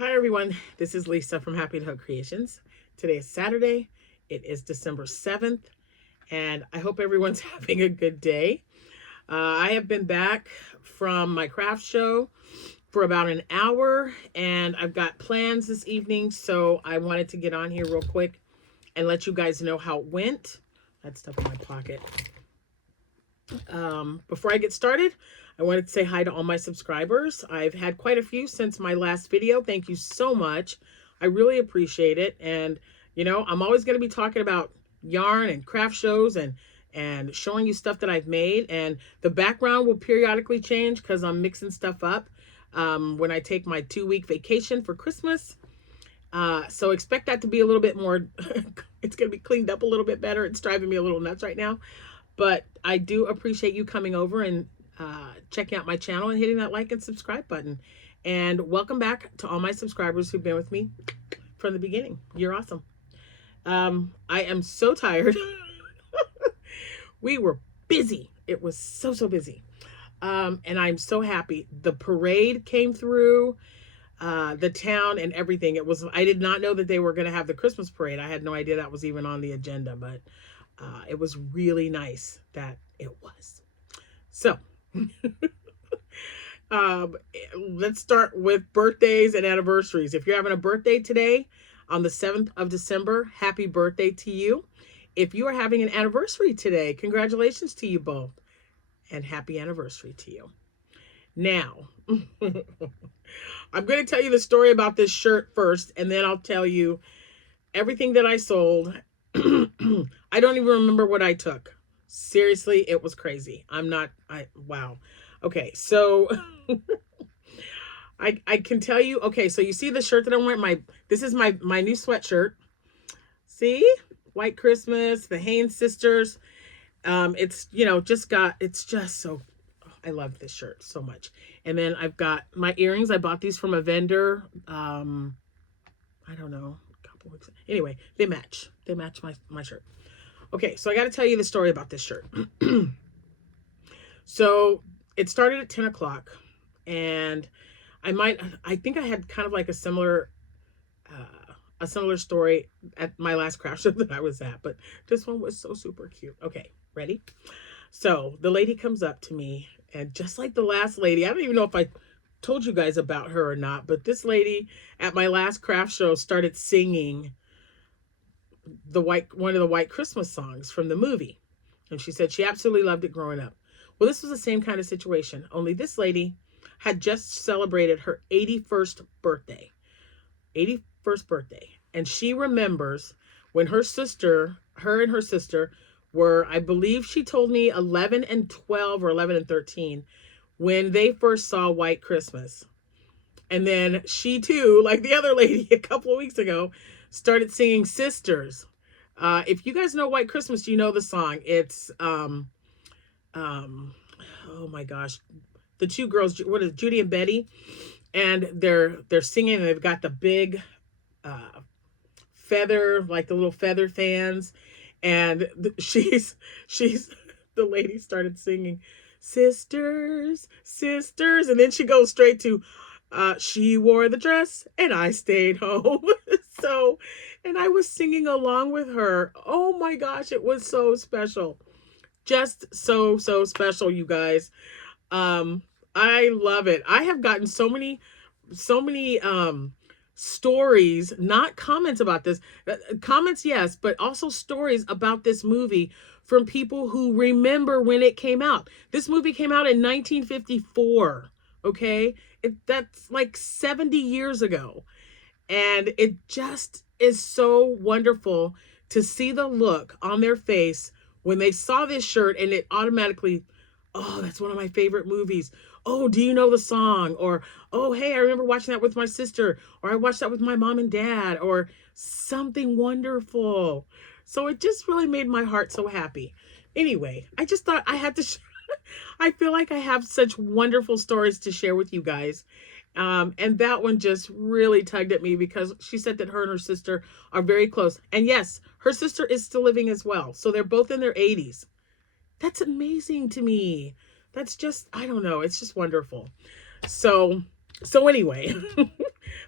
Hi everyone, this is Lisa from Happytohook Creations. Today is Saturday. It is December 7th, and I hope everyone's having a good day. I have been back from my craft show for about an hour, and I've got plans this evening, so I wanted to get on here real quick and let you guys know how it went. That stuff in my pocket. Before I get started, I wanted to say hi to all my subscribers. I've had quite a few since my last video. Thank you so much. I really appreciate it. And, you know, I'm always going to be talking about yarn and craft shows and showing you stuff that I've made. And the background will periodically change because I'm mixing stuff up when I take my 2-week vacation for Christmas. So expect that to be a little bit more, it's going to be cleaned up a little bit better. It's driving me a little nuts right now. But I do appreciate you coming over and checking out my channel and hitting that like and subscribe button. And welcome back to all my subscribers who've been with me from the beginning. You're awesome. I am so tired. We were busy. It was so busy. And I'm so happy. The parade came through the town and everything. I did not know that they were going to have the Christmas parade. I had no idea that was even on the agenda, but it was really nice that it was. So, let's start with birthdays and anniversaries. If you're having a birthday today on the 7th of December, happy birthday to you. If you are having an anniversary today, congratulations to you both and happy anniversary to you. Now, I'm going to tell you the story about this shirt first, and then I'll tell you everything that I sold. I don't even remember what I took. Seriously, it was crazy. Wow. Okay, so I can tell you, okay, so you see the shirt that I'm wearing, this is my new sweatshirt. See? White Christmas, the Haynes sisters. It's, you know, it's just so, I love this shirt so much. And then I've got my earrings. I bought these from a vendor. I don't know. Weeks. Anyway, they match my shirt. Okay, so I got to tell you the story about this shirt. So it started at 10 o'clock, and I think I had kind of like a similar story at my last craft show that I was at, but this one was so super cute. Okay, ready? So the lady comes up to me, and just like the last lady, I don't even know if I told you guys about her or not, but this lady at my last craft show started singing one of the White Christmas songs from the movie. And she said she absolutely loved it growing up. Well, this was the same kind of situation, only this lady had just celebrated her 81st birthday. 81st birthday. And she remembers when her and her sister were, I believe she told me 11 and 12 or 11 and 13, when they first saw White Christmas. And then she too, like the other lady a couple of weeks ago, started singing Sisters. If you guys know White Christmas, you know the song. It's, oh my gosh, the two girls, what is it, Judy and Betty? And they're singing, and they've got the big feather, like the little feather fans. And she's, the lady started singing, Sisters, sisters. And then she goes straight to, she wore the dress and I stayed home. So, and I was singing along with her. Oh my gosh, it was so special. Just so special, you guys. I love it. I have gotten so many stories, not comments about this. Comments, yes, but also stories about this movie from people who remember when it came out. This movie came out in 1954, okay? That's like 70 years ago. And it just is so wonderful to see the look on their face when they saw this shirt, and it automatically, oh, that's one of my favorite movies. Oh, do you know the song? Or, oh, hey, I remember watching that with my sister, or I watched that with my mom and dad, or something wonderful. So it just really made my heart so happy. Anyway, I just thought I had to I feel like I have such wonderful stories to share with you guys. And that one just really tugged at me because she said that her and her sister are very close. And yes, her sister is still living as well. So they're both in their 80s. That's amazing to me. That's just, I don't know. It's just wonderful. So anyway,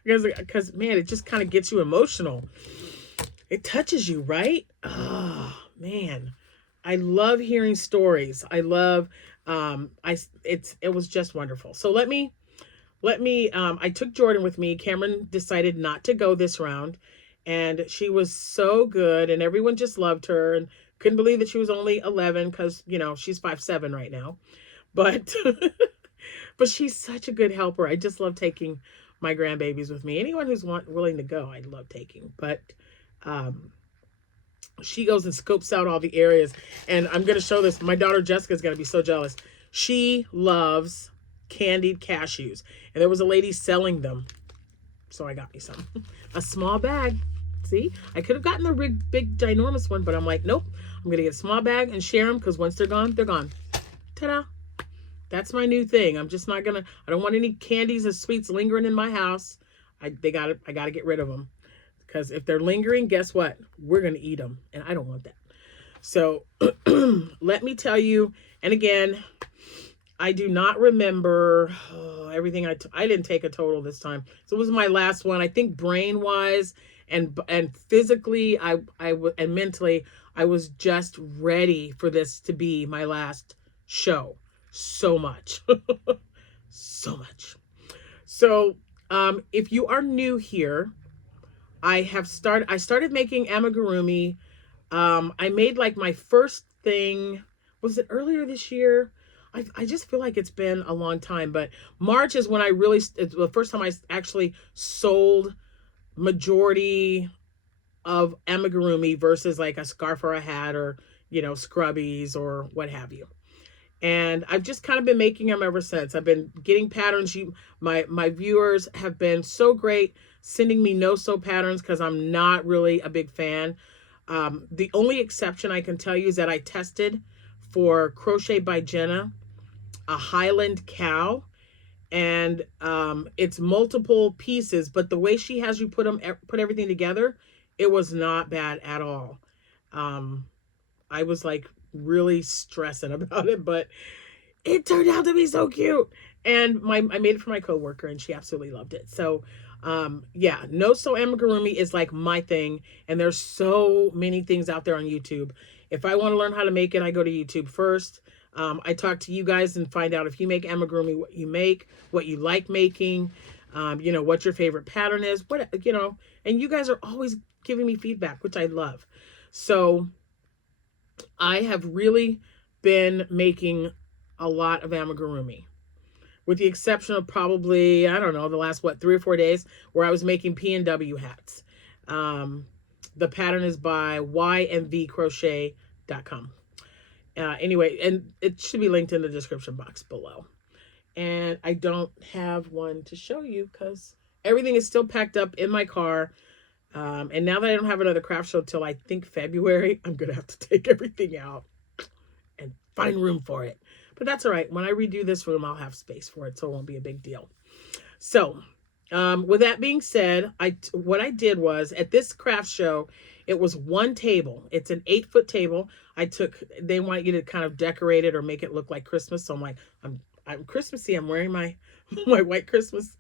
because man, it just kind of gets you emotional. It touches you, right? Oh man, I love hearing stories. I love it was just wonderful. So I took Jordan with me. Cameron decided not to go this round, and she was so good, and everyone just loved her and couldn't believe that she was only 11 because, she's 5'7" right now. But but she's such a good helper. I just love taking my grandbabies with me. Anyone who's willing to go, I love taking. But um, she goes and scopes out all the areas. And I'm going to show this. My daughter Jessica is going to be so jealous. She loves candied cashews. And there was a lady selling them. So I got me some. A small bag. See? I could have gotten the big, ginormous one, but I'm like, nope. I'm going to get a small bag and share them because once they're gone, they're gone. Ta-da. That's my new thing. I'm just not going to, I don't want any candies or sweets lingering in my house. I got to get rid of them. Because if they're lingering, guess what? We're going to eat them. And I don't want that. So let me tell you, and again, I do not remember everything. I didn't take a total this time. So it was my last one. I think brain-wise and physically, and mentally, I was just ready for this to be my last show. So much. So much. So if you are new here, I started making amigurumi. I made like my first thing, was it earlier this year? I just feel like it's been a long time, but March is when it's the first time I actually sold majority of amigurumi versus like a scarf or a hat or, scrubbies or what have you. And I've just kind of been making them ever since. I've been getting patterns. My viewers have been so great sending me no-sew patterns because I'm not really a big fan. The only exception I can tell you is that I tested for Crochet by Jenna, a Highland cow, and it's multiple pieces, but the way she has you put everything together, it was not bad at all. I was like really stressing about it, but it turned out to be so cute. And I made it for my coworker and she absolutely loved it. So yeah, no-sew amigurumi is like my thing, and there's so many things out there on YouTube. If I want to learn how to make it, I go to YouTube first. I talk to you guys and find out if you make amigurumi, what you make, what you like making, what your favorite pattern is, and you guys are always giving me feedback, which I love. So I have really been making a lot of amigurumi, with the exception of probably, I don't know, the last, 3 or 4 days where I was making P&W hats. The pattern is by ymvcrochet.com. Anyway, and it should be linked in the description box below. And I don't have one to show you because everything is still packed up in my car. And now that I don't have another craft show till I think February, I'm going to have to take everything out and find room for it. But that's all right. When I redo this room, I'll have space for it, so it won't be a big deal. So with that being said, what I did was, at this craft show, it was one table. It's an 8-foot table. They want you to kind of decorate it or make it look like Christmas. So I'm like, I'm Christmassy. I'm wearing my white Christmas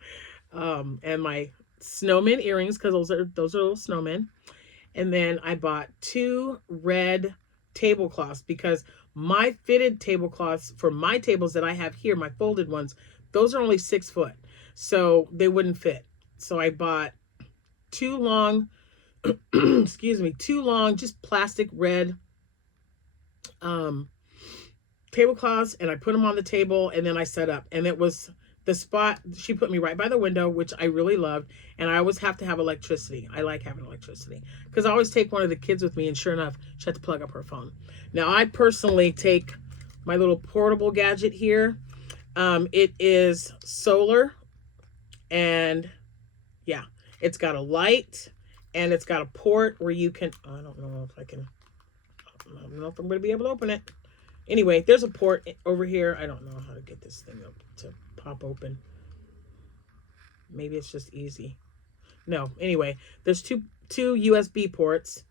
and my snowman earrings, because those are little snowmen. And then I bought 2 red tablecloths, because my fitted tablecloths for my tables that I have here, my folded ones, those are only 6 foot, so they wouldn't fit. So I bought 2 long, just plastic red tablecloths, and I put them on the table, and then I set up, and it was the spot. She put me right by the window, which I really loved. And I always have to have electricity. I like having electricity because I always take one of the kids with me, and sure enough, she had to plug up her phone. Now, I personally take my little portable gadget here. It is solar, and yeah, it's got a light, and it's got a port where you can, I don't know if I'm going to be able to open it. Anyway, there's a port over here. I don't know how to get this thing up to pop open. Maybe it's just easy. No, anyway, there's two USB ports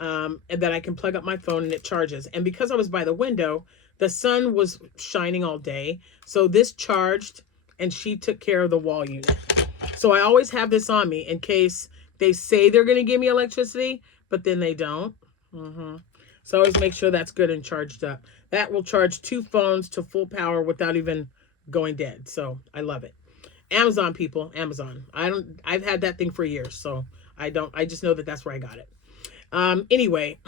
and that I can plug up my phone, and it charges. And because I was by the window, the sun was shining all day. So this charged, and she took care of the wall unit. So I always have this on me in case they say they're going to give me electricity, but then they don't. So I always make sure that's good and charged up. That will charge 2 phones to full power without even going dead. So I love it. Amazon, people, Amazon. I've had that thing for years, so I just know that that's where I got it. Anyway,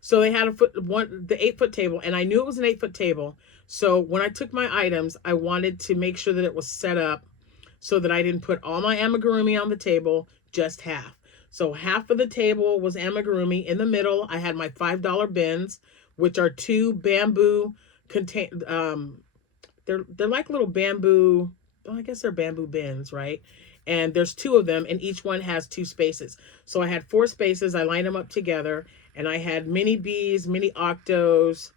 so they had the 8-foot table, and I knew it was an 8-foot table. So when I took my items, I wanted to make sure that it was set up so that I didn't put all my amigurumi on the table, just half. So half of the table was amigurumi. In the middle, I had my $5 bins, which are 2 bamboo they're like little bamboo, well, I guess they're bamboo bins, right? And there's 2 of them, and each one has 2 spaces. So I had 4 spaces. I lined them up together, and I had mini bees, mini octos,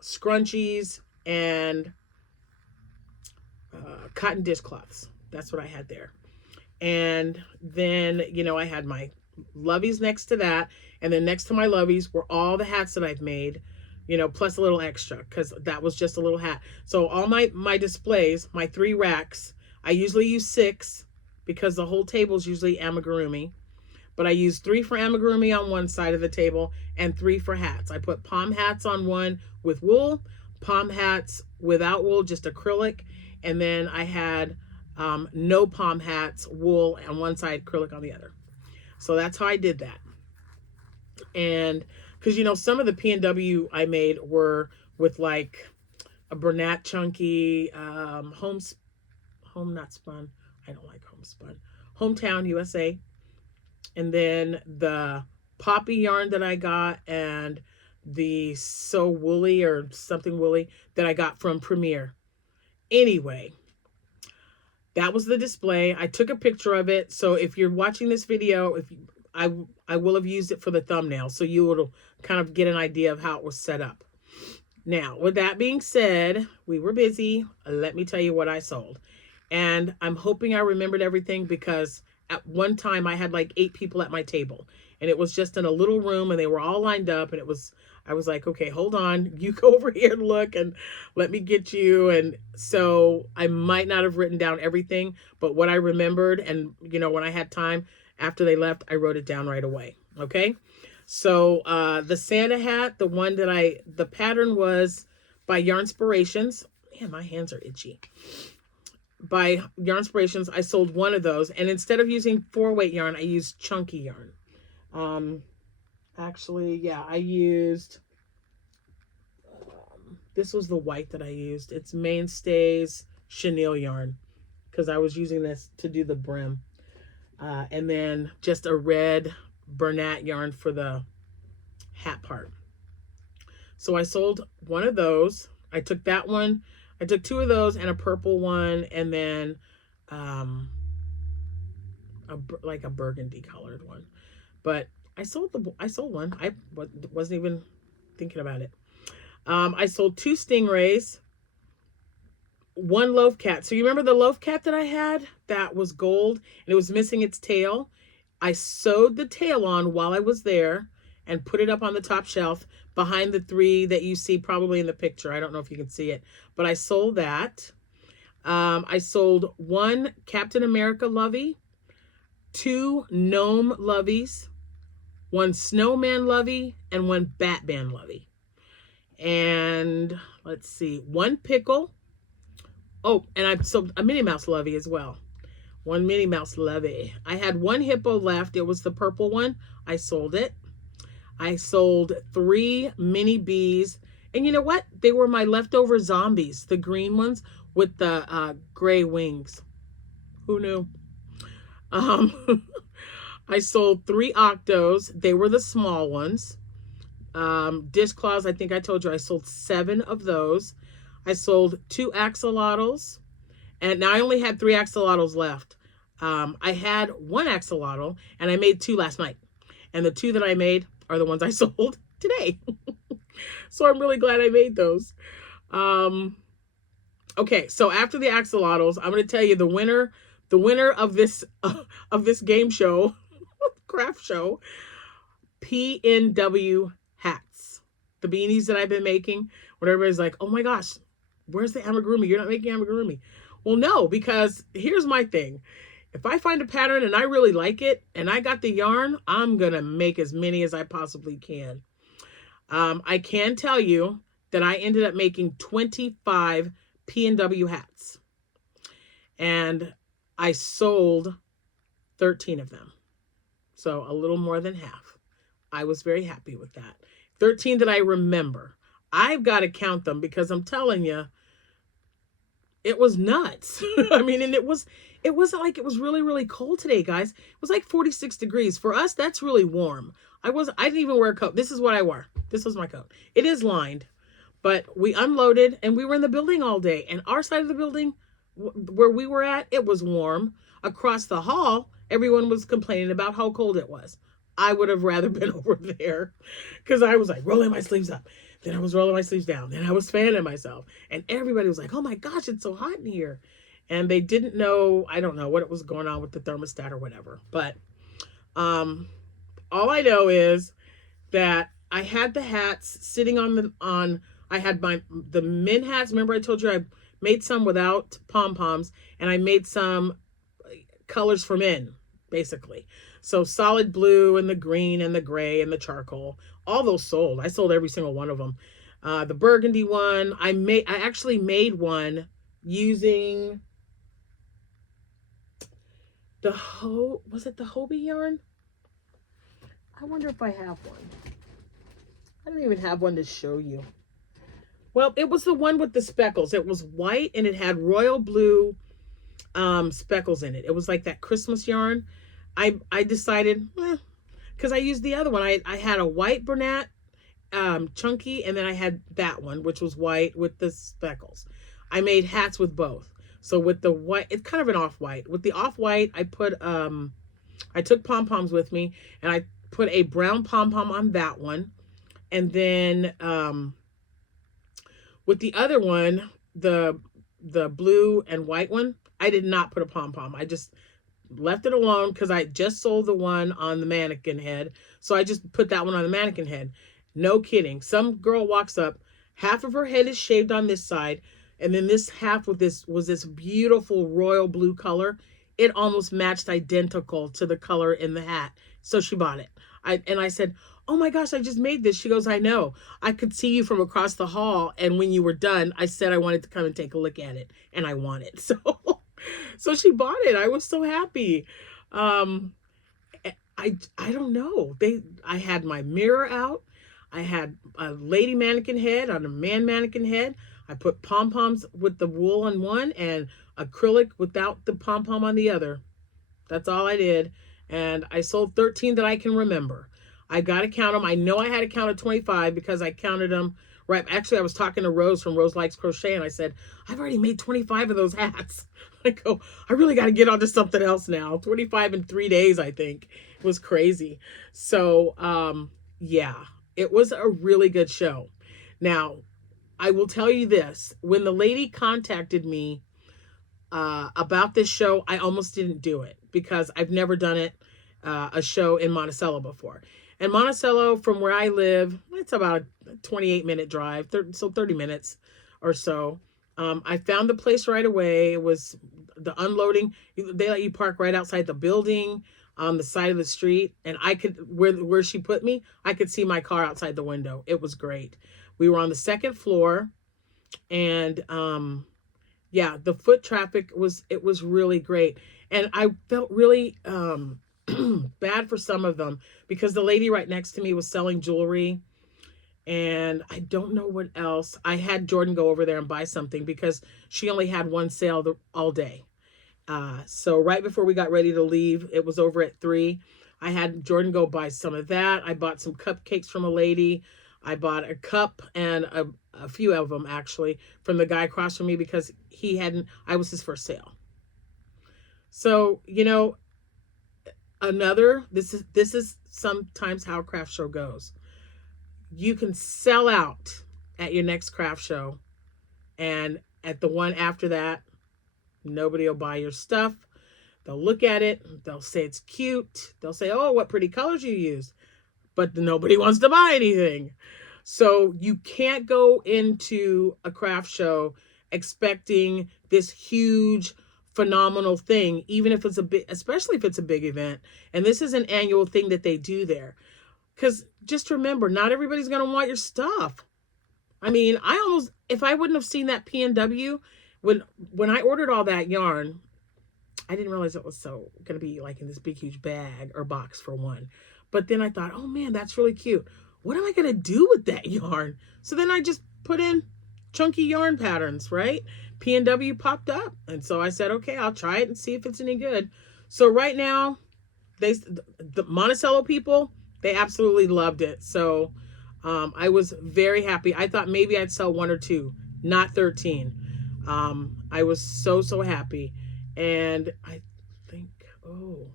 scrunchies, and cotton dishcloths. That's what I had there. And then, you know, I had my loveys next to that. And then next to my loveys were all the hats that I've made, you know, plus a little extra, because that was just a little hat. So all my displays, my 3 racks, I usually use 6 because the whole table is usually amigurumi. But I use 3 for amigurumi on one side of the table and 3 for hats. I put palm hats on one with wool, palm hats without wool, just acrylic. And then I had no palm hats, wool on one side, acrylic on the other. So that's how I did that. And because, you know, some of the P&W I made were with like a Bernat chunky, home not spun. I don't like homespun. Hometown USA. And then the poppy yarn that I got, and the So Woolly or something woolly that I got from Premier. Anyway, that was the display. I took a picture of it. So if you're watching this video, I will have used it for the thumbnail, so you will kind of get an idea of how it was set up. Now, with that being said, we were busy. Let me tell you what I sold. And I'm hoping I remembered everything, because at one time I had like 8 people at my table, and it was just in a little room, and they were all lined up, and I was like, okay, hold on, you go over here and look, and let me get you. And so I might not have written down everything, but what I remembered, and you know, when I had time after they left, I wrote it down right away. Okay. So the Santa hat, the pattern was by Yarnspirations. Man, my hands are itchy. By Yarnspirations, I sold 1 of those, and instead of using 4-weight yarn, I used chunky yarn. Actually, yeah, I used, this was the white that I used. It's Mainstays chenille yarn, because I was using this to do the brim. And then just a red Bernat yarn for the hat part. So I sold 1 of those. I took that one. I took 2 of those and a purple one, and then like a burgundy colored one. But I sold one. I wasn't even thinking about it. I sold 2 stingrays, 1 loaf cat. So you remember the loaf cat that I had? That was gold, and it was missing its tail. I sewed the tail on while I was there and put it up on the top shelf behind the 3 that you see probably in the picture. I don't know if you can see it, but I sold that. I sold 1 Captain America lovey, 2 gnome loveys, 1 snowman lovey, and 1 Batman lovey. And let's see, 1 pickle. Oh, and I sold a Minnie Mouse lovey as well. 1 Minnie Mouse lovey. I had 1 hippo left. It was the purple one. I sold it. I sold 3 mini bees. And you know what? They were my leftover zombies, the green ones with the gray wings. Who knew? I sold 3 octos. They were the small ones. Dishcloths, I think I told you I sold 7 of those. I sold 2 axolotls. And now I only had 3 axolotls left. I had 1 axolotl, and I made 2 last night. And the 2 that I made are the ones I sold today. So I'm really glad I made those. Okay, so after the axolotls, I'm going to tell you the winner of this game show, craft show, P&W hats. The beanies that I've been making, when everybody's like, oh my gosh, where's the amigurumi? You're not making amigurumi. Well, no, because here's my thing. If I find a pattern and I really like it and I got the yarn, I'm going to make as many as I possibly can. I can tell you that I ended up making 25 P&W hats. And I sold 13 of them. So a little more than half. I was very happy with that. 13 that I remember. I've got to count them because I'm telling you, it was nuts. I mean, and it wasn't like it was really, really cold today, guys. It was like 46 degrees. For us, that's really warm. I didn't even wear a coat. This is what I wore. This was my coat. It is lined, but we unloaded and we were in the building all day. And our side of the building where we were at, it was warm. Across the hall, everyone was complaining about how cold it was. I would have rather been over there because I was like rolling my sleeves up. Then I was rolling my sleeves down. Then I was fanning myself. And everybody was like, oh my gosh, it's so hot in here. And they didn't know, I don't know what was going on with the thermostat or whatever. But all I know is that I had the hats sitting I had the min hats. Remember I told you I made some without pom-poms and I made some colors for men, basically. So solid blue and the green and the gray and the charcoal, all those sold. I sold every single one of them. The burgundy one, I actually made one using was it the Hobie yarn? I wonder if I have one. I don't even have one to show you. Well, it was the one with the speckles. It was white and it had royal blue speckles in it. It was like that Christmas yarn. I decided, because I used the other one. I had a white Bernat chunky, and then I had that one, which was white with the speckles. I made hats with both. So with the white, it's kind of an off-white. With the off-white, I took pom-poms with me, and I put a brown pom-pom on that one. And then with the other one, the blue and white one, I did not put a pom-pom. I just left it alone because I just sold the one on the mannequin head. So I just put that one on the mannequin head. No kidding. Some girl walks up, half of her head is shaved on this side, and then this half was this beautiful royal blue color. It almost matched identical to the color in the hat. So she bought it. I said, oh my gosh, I just made this. She goes, I know. I could see you from across the hall. And when you were done, I said I wanted to come and take a look at it. And I want it. So she bought it. I was so happy. I don't know. I had my mirror out. I had a lady mannequin head on a man mannequin head. I put pom-poms with the wool on one and acrylic without the pom-pom on the other. That's all I did. And I sold 13 that I can remember. I got to count them. I know I had to count 25 because I counted them. Right. Actually, I was talking to Rose from Rose Likes Crochet, and I said, I've already made 25 of those hats. I go, I really got to get onto something else now. 25 in 3 days, I think. It was crazy. So, yeah, it was a really good show. Now, I will tell you this. When the lady contacted me about this show, I almost didn't do it because I've never done it, a show in Monticello before. And Monticello, from where I live, it's about a 28-minute drive, so 30 minutes or so. I found the place right away. It was the unloading. They let you park right outside the building on the side of the street. And I could, where she put me, I could see my car outside the window. It was great. We were on the second floor. And yeah, the foot traffic was really great. And I felt really bad for some of them because the lady right next to me was selling jewelry, and I don't know what else. I had Jordan go over there and buy something because she only had one sale all day. So right before we got ready to leave, it was over at 3. I had Jordan go buy some of that. I bought some cupcakes from a lady. I bought a cup and a few of them actually from the guy across from me because I was his first sale. So, you know, this is sometimes how a craft show goes. You can sell out at your next craft show, and at the one after that, nobody will buy your stuff. They'll look at it, they'll say it's cute, they'll say, oh, what pretty colors you use, but nobody wants to buy anything. So you can't go into a craft show expecting this huge, phenomenal thing, even if it's a big, especially if it's a big event. And this is an annual thing that they do there. Because just remember, not everybody's going to want your stuff. I mean, I almost, if I wouldn't have seen that PNW, when I ordered all that yarn, I didn't realize it was so going to be like in this big, huge bag or box for one. But then I thought, oh man, that's really cute. What am I going to do with that yarn? So then I just put in chunky yarn patterns, right? PNW popped up. And so I said, okay, I'll try it and see if it's any good. So right now, the Monticello people, they absolutely loved it. So I was very happy. I thought maybe I'd sell 1 or 2, not 13. I was so happy. And I think, oh,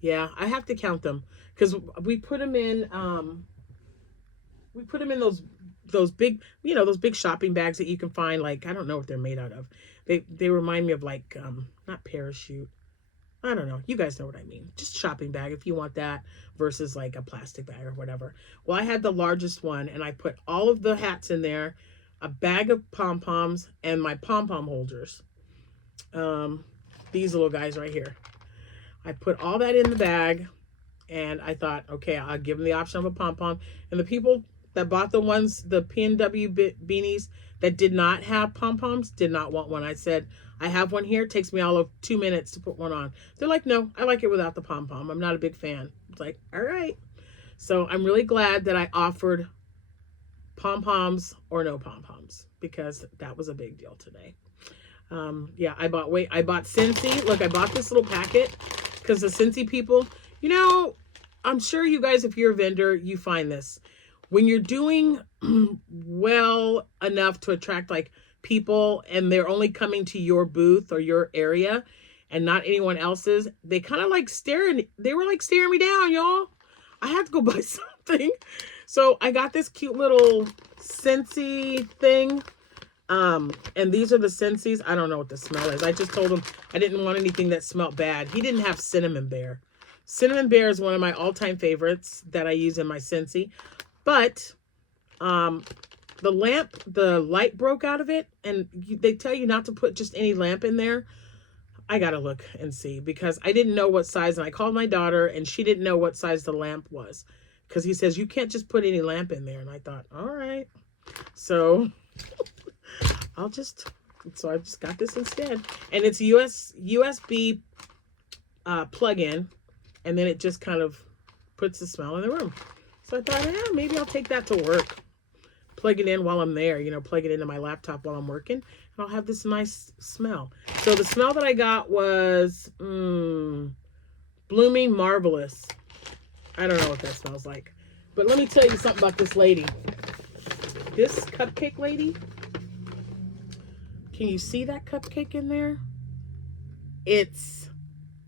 yeah, I have to count them because we put them in those big, those big shopping bags that you can find. Like, I don't know what they're made out of. They remind me of like not parachute. I don't know. You guys know what I mean. Just shopping bag if you want that versus like a plastic bag or whatever. Well, I had the largest one and I put all of the hats in there, a bag of pom-poms and my pom-pom holders. These little guys right here. I put all that in the bag and I thought, okay, I'll give them the option of a pom-pom. And the people that bought the PNW beanies that did not have pom-poms did not want one. I said, I have one here. It takes me all of 2 minutes to put one on. They're like, no, I like it without the pom-pom. I'm not a big fan. It's like, all right. So I'm really glad that I offered pom-poms or no pom-poms because that was a big deal today. Yeah, I bought Scentsy. Look, I bought this little packet because the Scentsy people, I'm sure you guys, if you're a vendor, you find this. When you're doing well enough to attract like people and they're only coming to your booth or your area and not anyone else's, they kind of like they were like staring me down, y'all. I had to go buy something. So I got this cute little Scentsy thing. And these are the Scentsies. I don't know what the smell is. I just told him I didn't want anything that smelled bad. He didn't have Cinnamon Bear. Cinnamon Bear is one of my all-time favorites that I use in my Scentsy. But the light broke out of it, and they tell you not to put just any lamp in there. I gotta look and see because I didn't know what size, and I called my daughter, and she didn't know what size the lamp was because he says you can't just put any lamp in there, and I thought, all right, so I just got this instead, and it's USB plug-in, and then it just kind of puts the smell in the room. So I thought, yeah, maybe I'll take that to work. Plug it in while I'm there, plug it into my laptop while I'm working, and I'll have this nice smell. So the smell that I got was Blooming Marvelous. I don't know what that smells like. But let me tell you something about this lady. This cupcake lady. Can you see that cupcake in there? It's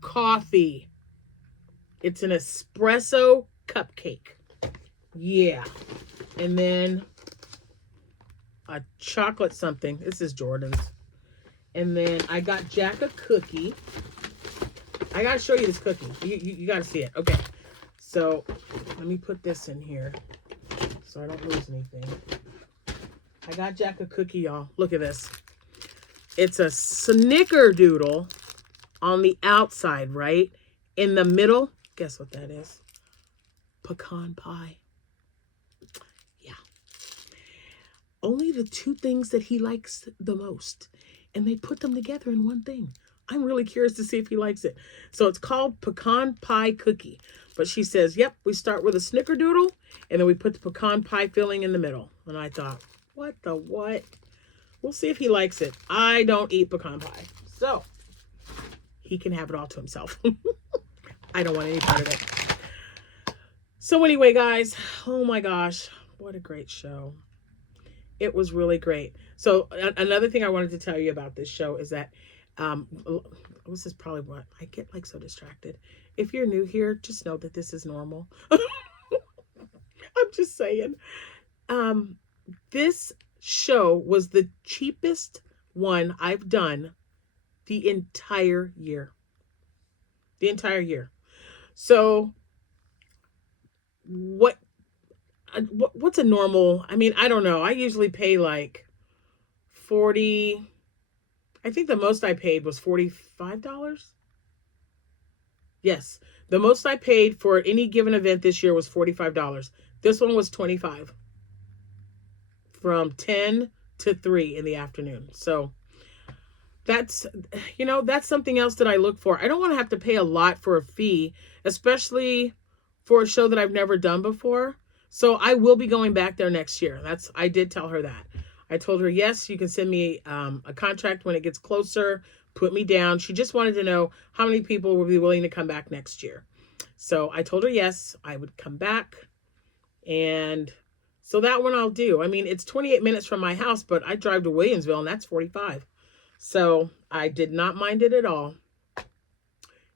coffee. It's an espresso cupcake. Yeah. And then a chocolate something. This is Jordan's. And then I got Jack a cookie. I got to show you this cookie. You got to see it. Okay. So let me put this in here so I don't lose anything. I got Jack a cookie, y'all. Look at this. It's a snickerdoodle on the outside, right? In the middle, guess what that is? Pecan pie. Yeah. Only the 2 things that he likes the most. And they put them together in one thing. I'm really curious to see if he likes it. So it's called pecan pie cookie. But she says, yep, we start with a snickerdoodle, and then we put the pecan pie filling in the middle. And I thought, what the what? We'll see if he likes it. I don't eat pecan pie. So he can have it all to himself. I don't want any part of it. So anyway, guys, oh my gosh, what a great show. It was really great. So another thing I wanted to tell you about this show is that this is probably what I get like so distracted. If you're new here, just know that this is normal. I'm just saying. This show was the cheapest one I've done the entire year. The entire year. So what's a normal, I mean, I don't know. I usually pay like 40, I think the most I paid was $45. Yes, the most I paid for any given event this year was $45. This one was $25 from 10 to 3 in the afternoon. So that's, that's something else that I look for. I don't want to have to pay a lot for a fee, especially for a show that I've never done before. So I will be going back there next year. I did tell her that. I told her, yes, you can send me a contract when it gets closer. Put me down. She just wanted to know how many people would be willing to come back next year. So I told her, yes, I would come back. And so that one I'll do. I mean, it's 28 minutes from my house, but I drive to Williamsville and that's 45. So I did not mind it at all.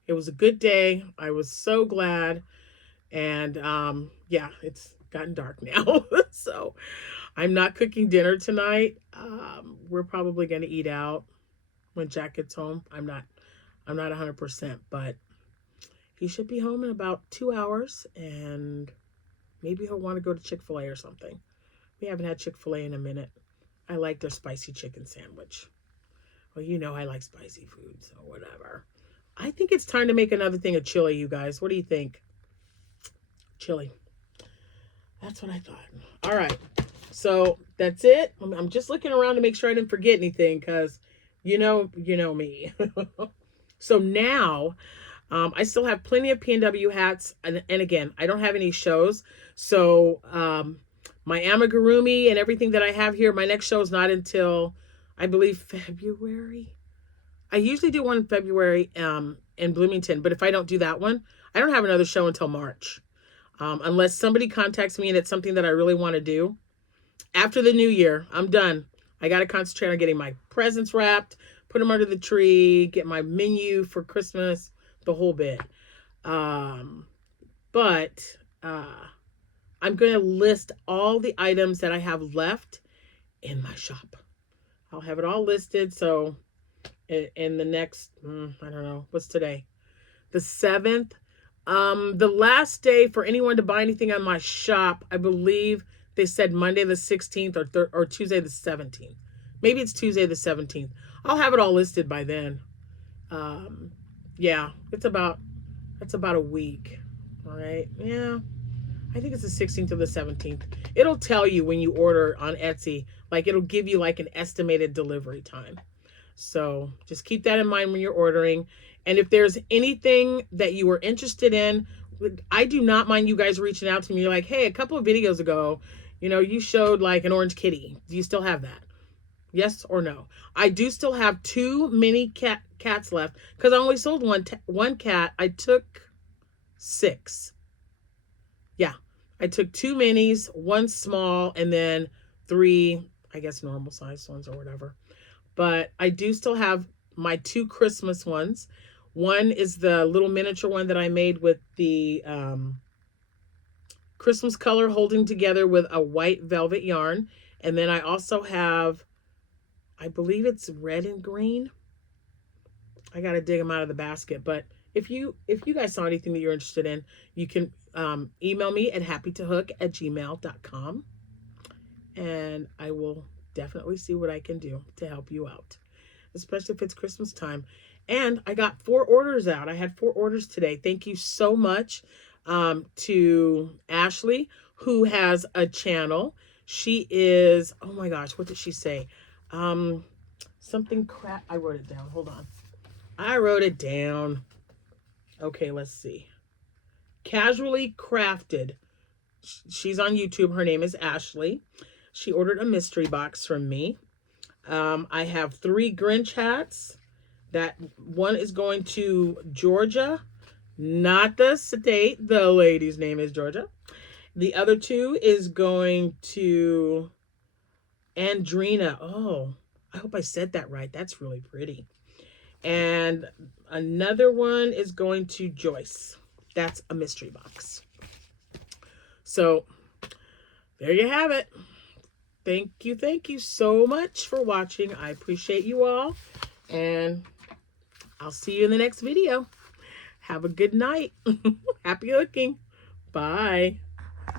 It was a good day. I was so glad. And yeah, it's gotten dark now. So I'm not cooking dinner tonight. We're probably going to eat out when Jack gets home. I'm not 100%, but he should be home in about 2 hours, and maybe he'll want to go to Chick-fil-A or something. We haven't had Chick-fil-A in a minute. I like their spicy chicken sandwich. Well, I like spicy food, so whatever. I think it's time to make another thing of chili, you guys. What do you think? Chili. That's what I thought. All right. So that's it. I'm just looking around to make sure I didn't forget anything, because you know me. So now I still have plenty of P&W hats. And again, I don't have any shows. So my amigurumi and everything that I have here, my next show is not until, I believe, February. I usually do one in February in Bloomington. But if I don't do that one, I don't have another show until March. Unless somebody contacts me and it's something that I really want to do. After the new year, I'm done. I got to concentrate on getting my presents wrapped, put them under the tree, get my menu for Christmas, the whole bit. But I'm going to list all the items that I have left in my shop. I'll have it all listed. So in the next, I don't know, what's today? The 7th. The last day for anyone to buy anything on my shop, I believe they said Monday the 16th or Tuesday the 17th. Maybe it's Tuesday the 17th. I'll have it all listed by then. Yeah, that's about a week. All right. Yeah. I think it's the 16th or the 17th. It'll tell you when you order on Etsy, like it'll give you like an estimated delivery time. So just keep that in mind when you're ordering. And if there's anything that you were interested in, I do not mind you guys reaching out to me. You're like, hey, a couple of videos ago, you showed like an orange kitty. Do you still have that? Yes or no? I do still have 2 mini cats left, because I only sold one cat. I took 6. Yeah, I took 2 minis, 1 small, and then 3, I guess, normal size ones or whatever. But I do still have my 2 Christmas ones. One is the little miniature one that I made with the Christmas color holding together with a white velvet yarn. And then I also have, I believe it's red and green. I got to dig them out of the basket. But if you guys saw anything that you're interested in, you can email me at happytohook@gmail.com. And I will definitely see what I can do to help you out, especially if it's Christmas time. And I got 4 orders out. I had 4 orders today. Thank you so much to Ashley, who has a channel. She is, oh my gosh, what did she say? Something crap. I wrote it down. Hold on. I wrote it down. Okay, let's see. Casually Crafted. She's on YouTube. Her name is Ashley. She ordered a mystery box from me. I have 3 Grinch hats. That one is going to Georgia, not the state. The lady's name is Georgia. The other 2 is going to Andrina. Oh, I hope I said that right. That's really pretty. And another one is going to Joyce. That's a mystery box. So there you have it. Thank you so much for watching. I appreciate you all. And I'll see you in the next video. Have a good night. Happy hooking. Bye.